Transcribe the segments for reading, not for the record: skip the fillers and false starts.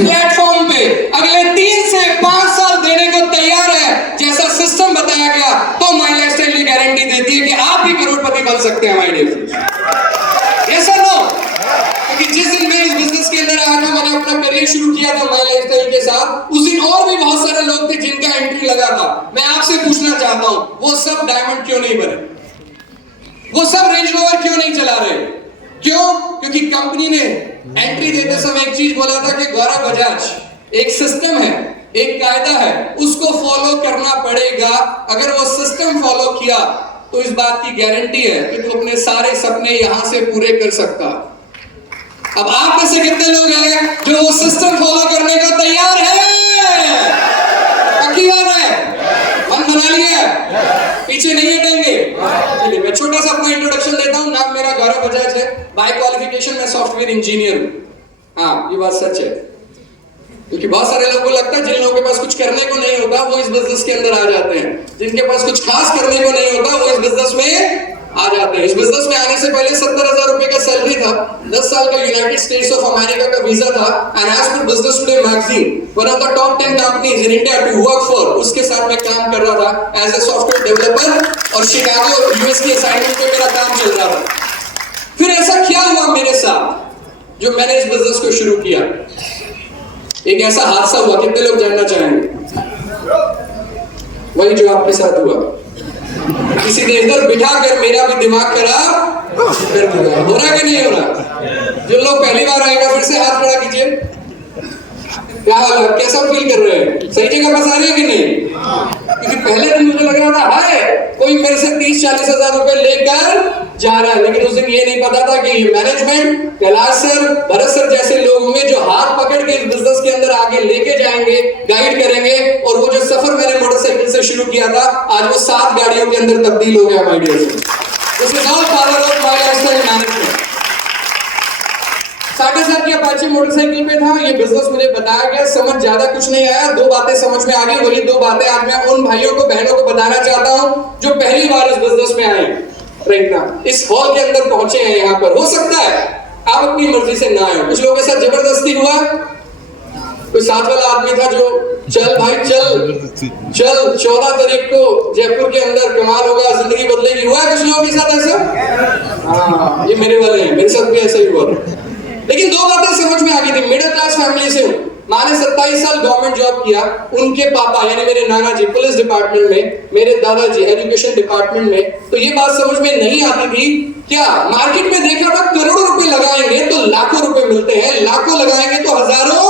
Platform पे अगले 3 से 5 साल देने को तैयार है, जैसा सिस्टम बताया गया, तो माई लाइफस्टाइल ये गारंटी देती है कि आप भी करोड़पति बन सकते हैं माय डियर फ्रेंड्स। यस और नो? क्योंकि जिस दिन मैं इस बिजनेस के अंदर आया था, मैंने अपना करियर शुरू किया था माई लाइफस्टाइल के साथ, उस दिन और भी बहुत सारे लोग थे जिनका एंट्री लगा था। मैं आपसे पूछना चाहता हूं, वो सब डायमंड क्यों नहीं बने? वो सब रेंज रोवर क्यों नहीं चला रहे? क्यों? क्योंकि कंपनी ने एंट्री देते समय एक चीज बोला था कि गौरव बजाज एक सिस्टम है, एक कायदा है, उसको फॉलो करना पड़ेगा। अगर वो सिस्टम फॉलो किया तो इस बात की गारंटी है कि तू अपने सारे सपने यहां से पूरे कर सकता। अब आप में से कितने लोग हैं जो वो सिस्टम फॉलो करने को तैयार है? पक्की बात है? मन बना लिया? पीछे नहीं हटेंगे? चलिए मैं छोटा सा अपना इंट्रोडक्शन देता हूं। नाम मेरा गौरव बजाज है। बाय क्वालिफिकेशन मैं सॉफ्टवेयर इंजीनियर हूं। हाँ, ये बात सच है, क्योंकि बहुत सारे लोगों को लगता है जिन लोगों के पास कुछ करने को नहीं होता वो इस बिजनेस के अंदर आ जाते हैं, जिनके पास कुछ खास करने को नहीं होता वो इस बिजनेस में आ जाते हैं। इस बिजनेस में आने से पहले 70,000 रुपए का सैलरी था, 10 साल का यूनाइटेड स्टेट्स ऑफ अमेरिका का वीजा था, and as per Business Today magazine one of the top 10 companies in India to work for, उसके साथ मैं काम कर रहा था एज ए सॉफ्टवेयर डेवलपर, और शिकागो यूएस की असाइनमेंट पे मेरा काम चल रहा था। फिर ऐसा क्या हुआ मेरे साथ जो मैंने इस बिजनेस को शुरू किया? एक ऐसा हादसा हुआ, कितने लोग जानना चाहेंगे? वही जो आपके साथ हुआ। किसी ने इधर बिठा कर मेरा भी दिमाग खराब कर दिया। हो रहा कि नहीं हो रहा? जो लोग पहली बार आएगा फिर से हाथ खड़ा कीजिए। क्या हाल है? कैसा फील कर रहे हैं? सही जगह फंसा रहे हैं कि नहीं? क्योंकि पहले दिन मुझे लग रहा था हाय कोई मेरे से 30-40 हजार रुपए लेकर जा रहा है, लेकिन उस दिन ये नहीं पता था कि management, Kailash sir, Bharat sir जैसे लोग होंगे जो हाथ पकड़ के इस बिजनेस के अंदर आगे लेके जाएंगे, गाइड करेंगे, और वो जो सफर मैंने मोटरसाइकिल से शुरू किया था आज वो 7 गाड़ियों के अंदर तब्दील हो गया my dear friends. This is all power of my lifestyle management. Sagar sir की अपाचे मोटरसाइकिल पे था, ये बिजनेस मुझे बताया गया, समझ ज्यादा कुछ नहीं आया, 2 बातें समझ में आ गई। वही 2 बातें आज मैं उन भाइयों को बहनों को बताना चाहता हूं जो पहली बार इस बिजनेस में आए राइट ना, इस हॉल के अंदर पहुंचे हैं। यहाँ पर हो सकता है आप अपनी मर्जी से ना आए, कुछ लोगों के साथ जबरदस्ती हुआ। कोई साथ वाला आदमी था जो चल भाई चल 14 तारीख को जयपुर के अंदर कमाल होगा, जिंदगी बदलेगी। हुआ है कुछ लोगों के साथ ऐसा? हाँ, ये मेरे वाले हैं, मेरे साथ भी ऐसा ही हुआ। लेकिन 2 बातें समझ में आ गई थी। मिडिल क्लास फैमिली से हूं, माँ ने 27 साल गवर्नमेंट जॉब किया, उनके पापा यानी मेरे नाना जी पुलिस डिपार्टमेंट में, मेरे दादाजी एजुकेशन डिपार्टमेंट में। तो ये बात समझ में नहीं आती थी क्या मार्केट में देखा था करोड़ों रुपए लगाएंगे तो लाखों रुपए मिलते हैं, लाखों लगाएंगे तो हजारों।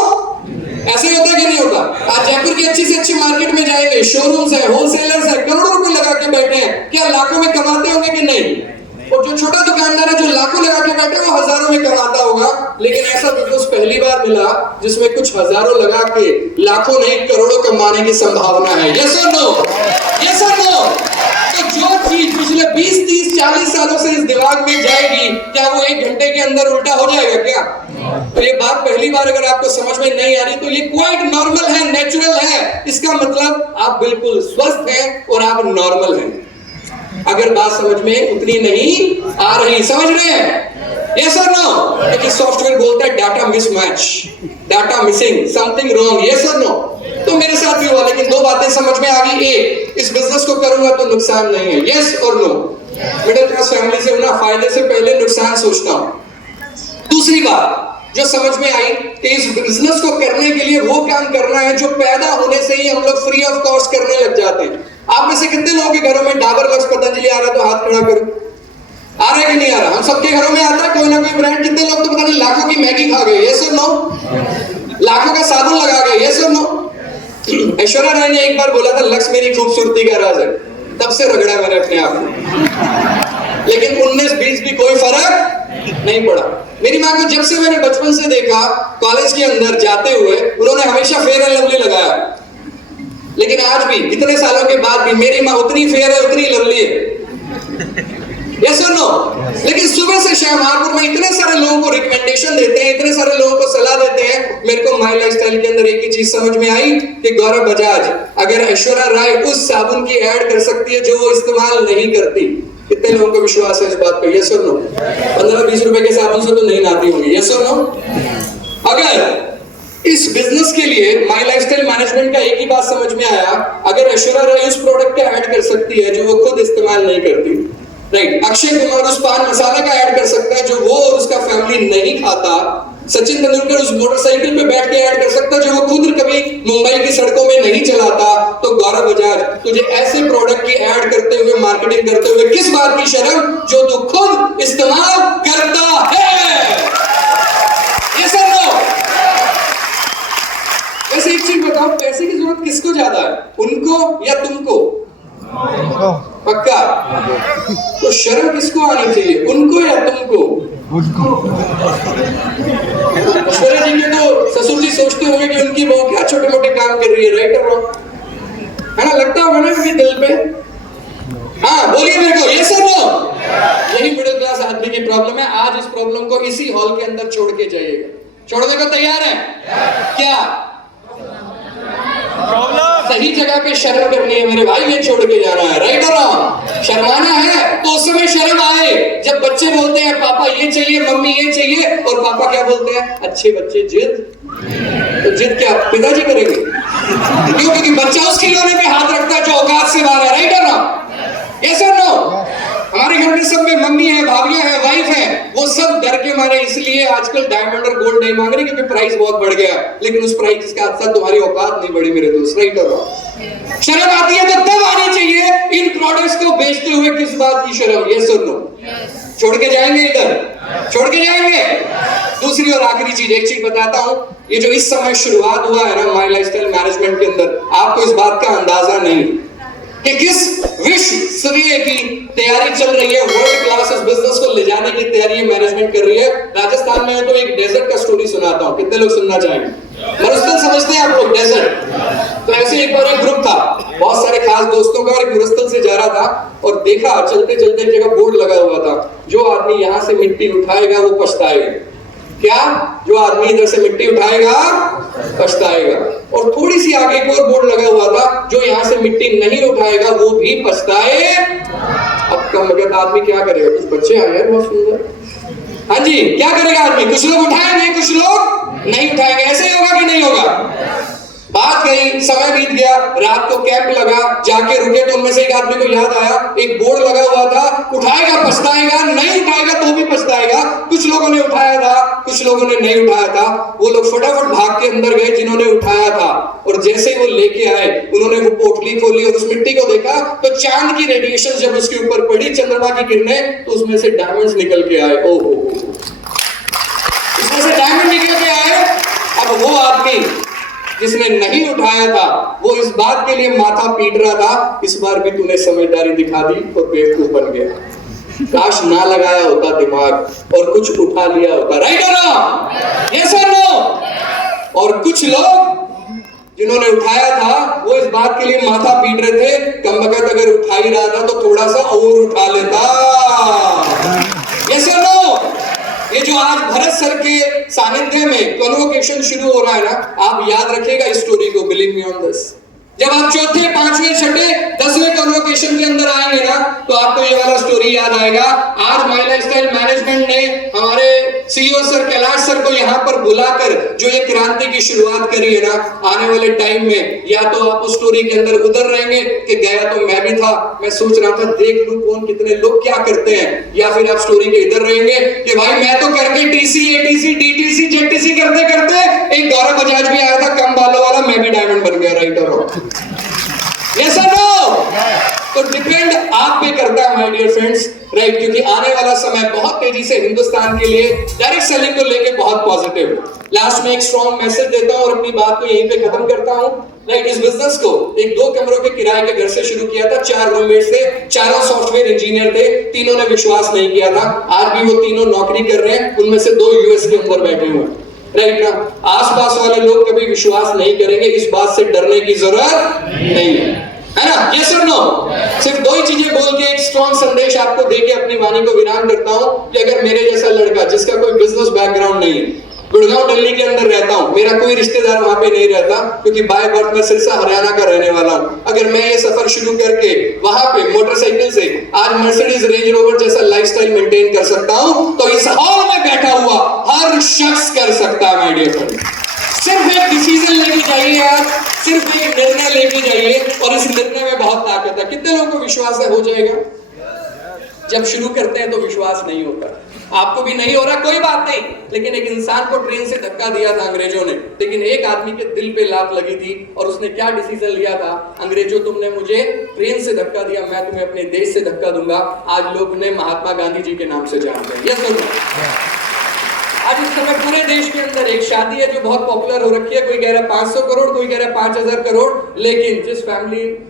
ऐसे होता कि नहीं होता? आज जयपुर की अच्छी से अच्छी मार्केट में जाएंगे, शोरूम्स है, होलसेलर्स है, करोड़ों रुपए लगा के बैठे हैं, क्या लाखों में कमाते होंगे कि नहीं? और जो छोटा दुकानदार है जो लाखों लगा के बैठे वो हजारों में कमाता होगा। लेकिन ऐसा बिजनेस पहली बार मिला जिसमें कुछ हजारों लगा के लाखों नहीं करोड़ों कमाने की संभावना है। यस और नो? यस और नो? तो जो चीज पिछले 20, 30, 40 सालों से इस दिमाग में जाएगी, क्या वो 1 घंटे के अंदर उल्टा हो जाएगा क्या? तो ये बात पहली बार अगर आपको समझ में नहीं आ रही तो ये क्वाइट नॉर्मल है, नेचुरल है। इसका मतलब आप बिल्कुल स्वस्थ हैं और आप नॉर्मल हैं। अगर बात समझ में उतनी नहीं आ रही, समझ रहे हैं? यस और नो? लेकिन सॉफ्टवेयर बोलता है data mismatch, data missing, something wrong. Yes और नो? तो मेरे साथ भी हुआ, लेकिन 2 बातें समझ में आ गई। एक, इस बिजनेस को करूंगा तो नुकसान नहीं है। यस और नो? मिडिल क्लास फैमिली से हूं ना, फायदे से पहले नुकसान सोचता हूं। दूसरी बात जो समझ में आई कि इस बिजनेस को करने के लिए वो काम करना है जो पैदा होने से ही हम लोग फ्री ऑफ कॉस्ट करने लग जाते हैं। आप में से कितने लोगों के घरों में डाबर लक्स पतंजलि आ रहा है? तो हाथ खड़ा करो। आ रहा है कि नहीं आ रहा? हम सबके घरों में आता है कोई ना कोई ब्रांड। कितने लोग तो पता नहीं लाखों की मैगी खा गए? यस और नो? लाखों का साबुन लगा गए? यस और नो? ऐश्वर्या राय ने एक बार बोला था लक्स मेरी खूबसूरती का राज है, तब से रगड़ा मैंने अपने आप को, लेकिन 19-20 भी कोई फर्क नहीं पड़ा। मेरी माँ को जब से मैंने बचपन से देखा कॉलेज के अंदर जाते हुए, उन्होंने हमेशा फेयर एंड लवली लगाया, लेकिन आज भी इतने सालों के बाद भी मेरी माँ उतनी फेयर है, उतनी लवली है। यस और नो? लेकिन सुबह से शाम महापुर में इतने सारे लोगों को रिकमेंडेशन देते हैं, इतने सारे लोगों को सलाह देते हैं। मेरे को माय लाइफस्टाइल के अंदर एक ही चीज समझ में आई कि गौरव बजाज अगर ऐश्वर्या राय उस साबुन की ऐड कर सकती है जो वो इस्तेमाल नहीं करती, कितने लोगों को विश्वास है इस बात पे? यस और नो? 15-20 रुपए के साबुन से तो नहीं नहाती होंगी। यस और नो? अगर इस बिजनेस के लिए माई लाइफस्टाइल मैनेजमेंट का एक ही बात समझ में आया, अगर ऐश्वर्या राय उस प्रोडक्ट का ऐड कर सकती है जो वो खुद इस्तेमाल नहीं करती, राइट, अक्षय कुमार उस पान मसाला का ऐड कर सकता है जो वो और उसका फैमिली नहीं खाता, सचिन तेंदुलकर उस मोटरसाइकिल पे बैठ के ऐड कर सकता है जो वो खुद कभी मुंबई की सड़कों में नहीं चलाता, तो गौरव बजाज तुझे ऐसे प्रोडक्ट की ऐड करते हुए, मार्केटिंग करते हुए किस बात की शर्म जो तू खुद इस्तेमाल करता है? ये सर नो। वैसे एक चीज बताओ, पैसे की जरूरत किसको ज्यादा है, उनको या तुमको? पक्का? तो शर्म किसको आनी चाहिए, उनको या तुमको? ऐश्वर्या जी के तो ससुर जी सोचते होंगे कि उनकी बहू क्या छोटे मोटे काम कर रही है, राइट और रॉन्ग, है ना? लगता होगा ना कभी दिल पे? हाँ बोलिए मेरे को, ये सर नो। यही मिडिल क्लास आदमी की प्रॉब्लम है। आज इस प्रॉब्लम को इसी हॉल के अंदर छोड़ के जाइएगा। छोड़ने को तैयार है क्या? सही जगह पे शर्म करनी है मेरे भाई, ये छोड़ के जाना है, राइट और रॉन्ग? शर्माना है तो उस समय शर्म आए जब बच्चे बोलते हैं पापा ये चाहिए, मम्मी ये चाहिए, और पापा क्या बोलते हैं? अच्छे बच्चे जिद। तो जिद क्या पिताजी करेंगे? क्यों? क्योंकि बच्चा उस खिलौने पे हाथ रखता है जो औकात से बाहर है, राइट और रॉन्ग? यस और नो? हमारे घर में सब में मम्मी है, भाभियां हैं, वाइफ है, वो सब डर के मारे इसलिए आजकल डायमंड और गोल्ड नहीं मांग रहे क्योंकि प्राइस बहुत बढ़ गया, लेकिन उस प्राइस के साथ तुम्हारी औकात नहीं बढ़ी मेरे दोस्त, राइट और रॉन्ग? शर्म आती है तो तब आनी चाहिए, इन प्रोडक्ट्स को बेचते हुए किस बात की शर्म? यस और नो? छोड़ के जाएंगे इधर? छोड़ के जाएंगे? दूसरी और आखिरी चीज, एक चीज बताता हूं, ये जो इस समय शुरुआत हुआ है ना माई लाइफस्टाइल मैनेजमेंट के अंदर, आपको इस बात का अंदाजा नहीं कि किस विश्व स्तरीय की तैयारी चल रही है, वर्ल्ड क्लास इस बिजनेस को ले जाने की तैयारी मैनेजमेंट कर रही है। राजस्थान में तो एक डेजर्ट का स्टोरी सुनाता हूं, कितने लोग सुनना चाहेंगे? मरुस्थल समझते हैं आप लोग? डेजर्ट। तो ऐसे एक बार एक ग्रुप था बहुत सारे खास दोस्तों का, और एक मरुस्थल से जा रहा था और देखा चलते चलते एक जगह बोर्ड लगा हुआ था, जो आदमी यहां से मिट्टी उठाएगा वो पछताएगा। क्या? जो आदमी इधर से मिट्टी उठाएगा पछताएगा। और थोड़ी सी आगे एक और बोर्ड लगा हुआ था, जो यहां से मिट्टी नहीं उठाएगा वो भी पछताए। अब कम बजट आदमी क्या करेगा? कुछ बच्चे आए हैं बहुत सुंदर, हाँ जी, क्या करेगा आदमी? कुछ लोग उठाएंगे, कुछ लोग नहीं उठाएंगे। ऐसे ही होगा कि नहीं होगा? बात गई, समय बीत गया, रात को कैंप लगा, जाके रुके तो उनमें से एक आदमी को याद आया एक बोर्ड लगा हुआ था, उठाएगा पछताएगा, नहीं उठाएगा तो भी पछताएगा। कुछ लोगों ने उठाया था, कुछ लोगों ने नहीं उठाया था। वो लोग फटाफट भाग के अंदर गए जिन्होंने उठाया था, और जैसे वो लेके आए उन्होंने वो पोटली खोली और उस मिट्टी को देखा तो चांद की रेडिएशन जब उसके ऊपर पड़ी, चंद्रमा की किरणें, तो उसमें से डायमंड्स निकल के आए। ओहो, उसमें से डायमंड निकल के आए। अब वो आदमी जिसने नहीं उठाया था वो इस बात के लिए माथा पीट रहा था, इस बार भी तूने समझदारी दिखा दी और बेवकूफ बन गया। काश ना लगाया होता दिमाग और कुछ उठा लिया होता, राइट और रॉन्ग? यस और नो? और कुछ लोग जिन्होंने उठाया था वो इस बात के लिए माथा पीट रहे थे, कमबख्त अगर उठा ही रहा था तो थोड़ा सा और उठा लेता। यस और नो? ये जो आज भरत सर के सानिध्य में कन्वोकेशन शुरू हो रहा है ना, आप याद रखिएगा इस स्टोरी को, बिलीव मी ऑन दिस। जब आप चौथे, पांचवें, छठे, 10वें कन्वोकेशन के अंदर आएंगे ना, तो आपको ये वाला स्टोरी याद आएगा। आज माई लाइफस्टाइल मैनेजमेंट ने हमारे सीईओ सर कैलाश सर को यहाँ पर बुलाकर जो ये क्रांति की शुरुआत करी है ना, आने वाले टाइम में या तो आप उस स्टोरी के अंदर उतर रहेंगे कि गया तो मैं भी था, मैं सोच रहा था देख लूं कौन कितने लोग क्या करते हैं, या फिर आप स्टोरी के इधर रहेंगे कि भाई मैं तो करके टीसी, एटीसी, डीटीसी, जेटीसी करते करते एक गौरव बजाज भी आया था कम बालों वाला, मैं भी डायमंड बन गया, राइट और रॉन्ग? यस और नो? तो डिपेंड आप पे करता है माय डियर फ्रेंड्स, राइट? क्योंकि आने वाला समय बहुत तेजी से हिंदुस्तान के लिए डायरेक्ट सेलिंग को लेके बहुत पॉजिटिव। लास्ट में एक स्ट्रॉन्ग मैसेज देता हूं और अपनी बात को यहीं पे खत्म करता हूं, राइट? इस बिजनेस को एक 2 कमरों के किराए के घर से शुरू किया था, 4 रूममेट्स थे, चारों सॉफ्टवेयर इंजीनियर थे, तीनों ने विश्वास नहीं किया था। आज भी वो तीनों नौकरी कर रहे हैं, उनमें से 2 यूएस के अंदर बैठे हुए हैं, राइट ना? आसपास वाले लोग कभी विश्वास नहीं करेंगे, इस बात से डरने की जरूरत नहीं है ना? यस और नो? सिर्फ 2 ही चीजें बोल के एक स्ट्रॉन्ग संदेश आपको देके अपनी वाणी को विराम करता हूं कि अगर मेरे जैसा लड़का जिसका कोई बिजनेस बैकग्राउंड नहीं है, गुड़गांव दिल्ली के अंदर रहता हूं, मेरा कोई रिश्तेदार वहां पे नहीं रहता क्योंकि बाय बर्थ में सिरसा हरियाणा का रहने वाला हूं, अगर मैं ये सफर शुरू करके वहां पे मोटरसाइकिल से आज मर्सिडीज रेंज रोवर जैसा लाइफस्टाइल मेंटेन कर सकता हूं, तो इस हॉल में बैठा हुआ हर शख्स कर सकता है माय डियर फ्रेंड। सिर्फ एक डिसीजन चाहिए आप सिर्फ एक निर्णय लेके जाइए और इस निर्णय में बहुत ताकत है। कितने लोगों को विश्वास है हो जाएगा? जब शुरू करते हैं तो विश्वास नहीं होता। आपको भी नहीं हो रहा, कोई बात नहीं, लेकिन एक इंसान को ट्रेन से धक्का दिया था अंग्रेजों ने, लेकिन एक आदमी के दिल पे लात लगी थी और उसने क्या डिसीजन लिया था? अंग्रेजों, तुमने मुझे ट्रेन से धक्का दिया, मैं तुम्हें अपने देश से धक्का दूंगा। आज लोग उन्हें महात्मा गांधी जी के नाम से जानते हैं। यस और नो? आज इस समय पूरे देश के अंदर एक शादी है जो बहुत पॉपुलर हो रखी है। कोई कह रहा है 500 करोड़, कोई कह रहा है 5000 करोड़, लेकिन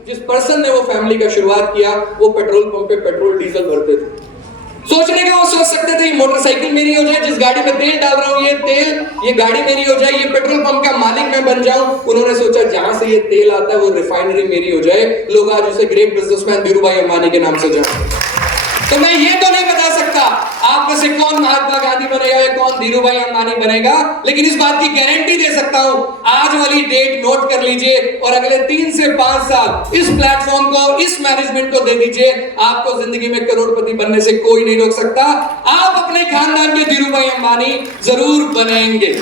जिस पर्सन ने वो फैमिली का शुरुआत किया वो पेट्रोल पंप पे पेट्रोल डीजल भरते थे। सोचने के वो सोच सकते थे ये मोटरसाइकिल मेरी हो जाए, जिस गाड़ी में तेल डाल रहा हूं ये गाड़ी मेरी हो जाए, ये पेट्रोल पंप का मालिक मैं बन जाऊं। उन्होंने सोचा जहां से ये तेल आता है वो रिफाइनरी मेरी हो जाए। लोग आज उसे ग्रेट बिजनेसमैन धीरूभाई अंबानी के नाम से जानते हैं। तो मैं ये तो नहीं बता सकता आप में से कौन महात्मा गांधी बनेगा या कौन धीरूभाई अंबानी बनेगा, लेकिन इस बात की गारंटी दे सकता हूं, आज वाली डेट नोट कर लीजिए और अगले 3 से 5 साल इस प्लेटफॉर्म को, इस मैनेजमेंट को दे दीजिए। आपको जिंदगी में करोड़पति बनने से कोई नहीं रोक सकता। आप अपने खानदान के धीरूभाई अंबानी जरूर बनेंगे।